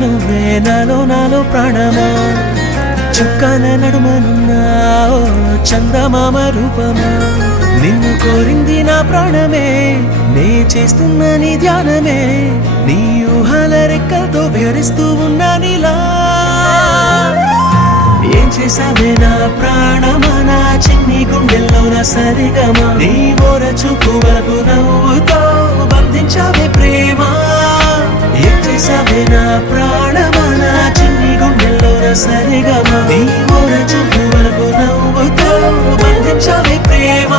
నువ్వే నాలో నాలో ప్రాణమా చుక్కన నడుమనున్నా ఓ చందమామ రూపమా నిన్ను కోరింది నా ప్రాణమే నే చేస్తున్న నీ ధ్యానమే నీ ఊహల రెక్కలతో విహరిస్తూ ఉన్నా నీలా ఏం చేసావే నా ప్రాణమా నా చిన్ని గుండెల్లో నా సరిగమా నీ ఓర చూపు వరకు నవ్వుతో బంధించావే ప్రేమ ఏం చేసావే నా ప్రాణమా నా చిన్ని గుండెల్లో నా సరిగమా నీ ఓర చూపు వరకు నవ్వుతో బంధించావే ప్రేమ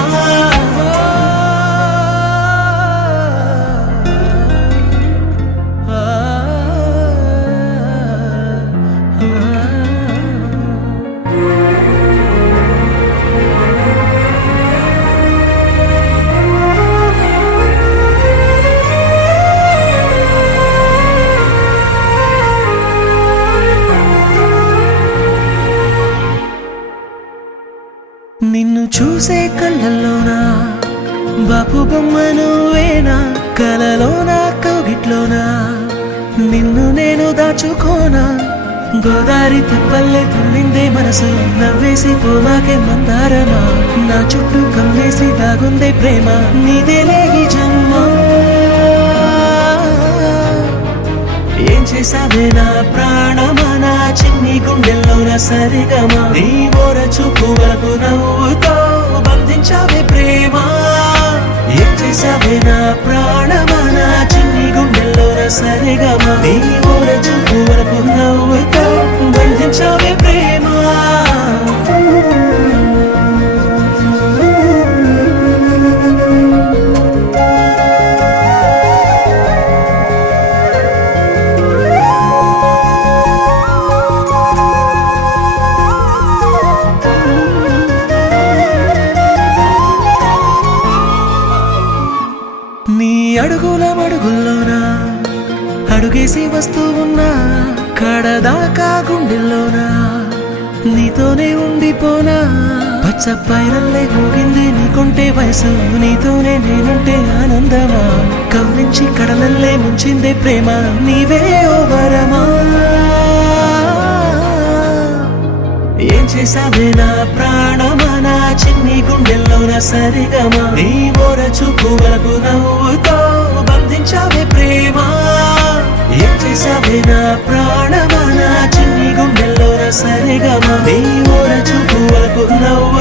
నిన్ను చూసే కళ్ళల్లోనా బాపు బొమ్మ నువ్వేనా కలలోనా కౌగిట్లోనా నిన్ను నేను దాచుకోనా గోదారి తిప్పల్లే తుల్లిందే మనసు నవ్వేసి పోవాకే మందారమా నా చుట్టూ కమ్మేసి దాగుందే ప్రేమ నీదేలే ఈ జన్మ ఏం చేసావే నా ప్రాణమా నా చిన్ని గుండెల్లో నా సరిగమా నీ ఓర చూపు వరకు నవ్వుతో బంధించావే ప్రేమ ఏం చేసావే నా ప్రాణమా నా చిన్ని గుండెల్లో నా సరిగమా నీ ఓర చూపు వరకు నవ్వుతో బంధించావే ప్రేమ నీ అడుగుల మడుగుల్లోనా అడుగేసి వస్తూ ఉన్నా కడదాకా గుండెల్లోనా నీతోనే ఉండిపోనా పచ్చ పైరల్లే ఊగింది నీకుంటే వయసు నీతోనే నేనుంటే ఆనందమా కవ్వించి కడలల్లే ముంచిందే ప్రేమ నీవే ఓ వరమా ఏం చేసావే నా ప్రాణమా నా చిన్ని గుండెల్లో నా సరిగమా నీ ఓర చూపు వరకు నవ్వుతో బంధించావే ప్రేమ ఏం చేసావే నా ప్రాణమా నా చిన్ని గుండెల్లో నా సరిగమా నీ ఓర చూపు వరకు నవ్వు